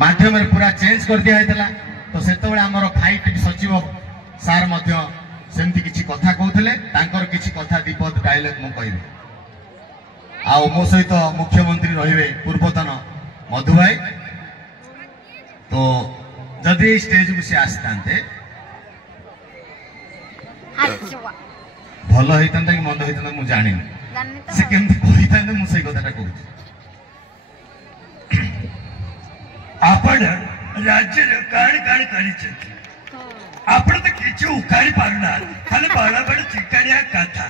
माध्यम पूरा चेंज कर दिया तो से फाइट सचिव सार सेमती किसी कथा कहते किसी कथा दीपद डायलॉग मु कहि आ मो सहित मुख्यमंत्री रहिबे पूर्वतन मधु भाई तो जदि स्टेज को सी आसते भल होता कि मंद होता मुझे जानी से केमती कही मुझे कथा कहूँ आपण राज्य काण काण कर आपण तो किसी उखाड़ी पारना खाली बड़ा बड़ा चिकाड़िया कथा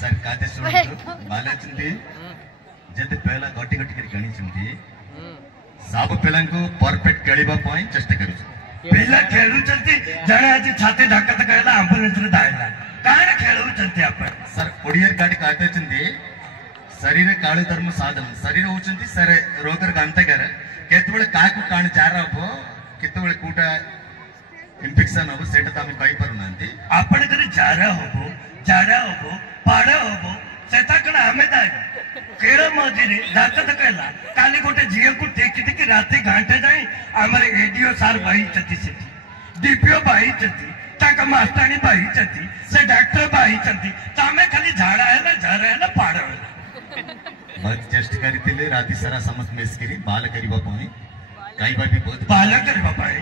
सर काते सुन बालाचंदी जदि पहला गटी गटी कर गणी सब पिला परफेक्ट खेलवा चेष्टा कर पिला खेलुचंती जने आज छाती धक्का कहला एम्बुलेंस रे दाइला काण खेलुचंती आपण सर ओडियर गाडी कहते शरीर काळु धर्म साधन शरीर होचंती सर रोगर गंतगर केतबेले काकु काण जार हबो केतबेले कोटा इन्फेक्शन हबो सेटा त हम कहि पारु नांती आपण करे जारा हबो पाड़ा हबो सेता कण हमें दाइ केरा मझिरे दात कहला काली गोटे झील को टेकी टेकी राति घंटे जाए आमर एडीओ सार भाई चती सेठी डीपीओ भाई चती ताका मास्टानी भाई चती से डॉक्टर भाई चती तामे खाली झाड़ा है पाड़ा है बहुत चेष्टा करितिले राति सारा समस्त मिस करी बाल करिबा पई कई बार भी बहुत बाल करिबा पई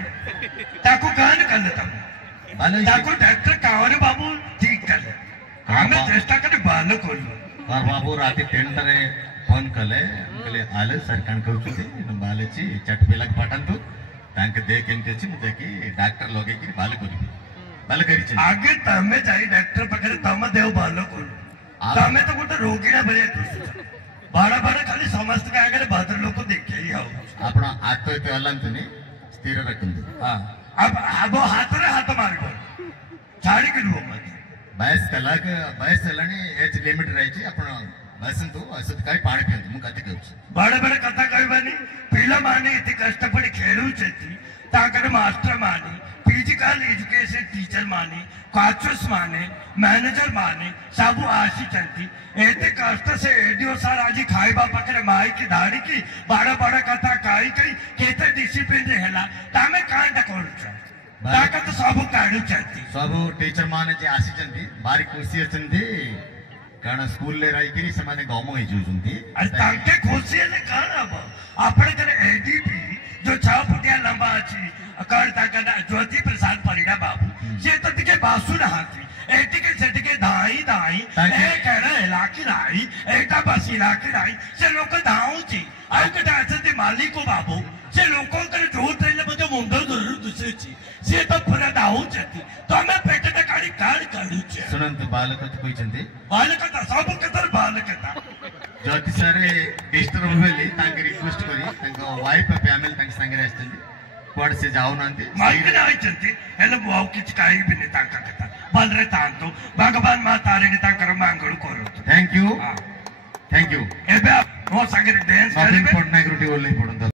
ताको कान कर लेता बाल ताको डॉक्टर कावरे बाबू ठीक कर ले हमें चेष्टा करे बाल खोल और बाबू राति 10 रे फोन कले आले सर कान कहउछथि बालची चट पेला पाठंतु तांके देख केमते छि मुते कि डॉक्टर लगे कि बाल करिबि बाल करि छि आगे तमे जाई डॉक्टर पकड़े तमे देव बाल खोल तमे तो गोटे रोगीना बरे बाड़ा बाड़ा खाली समस्त के आगे भद्र लोग को देखे ही आओ आपण हाथ तो हलंतुनी स्थिर रखंतु हां अब हाथ रे हाथ मारबो छाड़ी के रुओ मत बयस कलाक बयस हलानी एज लिमिट रही आपण बसंतु असत काय पाणी पियंतु मु कते कहू बड़े बड़े कथा कहबानी पिला माने इति कष्ट पड़ी खेलु छथि ताकर मास्टर मानी फिजिकल एजुकेशन टीचर मानी कोचेस माने मैनेजर माने सब आसी चलती एते कष्ट से एडीओ सर आज खाइबा पकड़े माई की धाड़ी की बड़ा बड़ा कथा कही कही केते डिसिप्लिन रे हैला तामे कांड करूछ ताका तो सब काढू चलती सब टीचर माने जे आसी चंती बारी खुशी अचंती कारण स्कूल ले रही कि समाने गमो ही जुजुंती अरे ताके खुशी ले कान अब आपण करे एडीपी जो 6 फुटिया लंबा अछि अकड़ ताका ज्योति प्रसाद परिडा बाबू से तो तिके बासु रहाती एटिके सेटिके धाई ए कहरा इलाकी राई एटा बसी इलाकी राई से लोक धाऊची आउ कटा असते मालिक को बाबू से लोकों करे जोत रेले बतो मुंडो जरूर दुसेची से तो पूरा धाऊचती तो हमें पेटटा काडी काढू छे सुनंत बालक तो कोई चंती बालक तो सब कतर बालक था ज्योति सारे डिस्टर्ब होली तांके रिक्वेस्ट करी तांको वाइफ फैमिली तांके संगे रहचंती कोड से जाऊ नांती माइक ना आइचंती हेले बुआउ किछ काई भी नेता का कथा बलरे तांतो भगवान मा तारे नेता कर मांगळू करू थैंक यू एबे वो संगे डांस करे पड़ना ग्रुटी बोलनी पड़न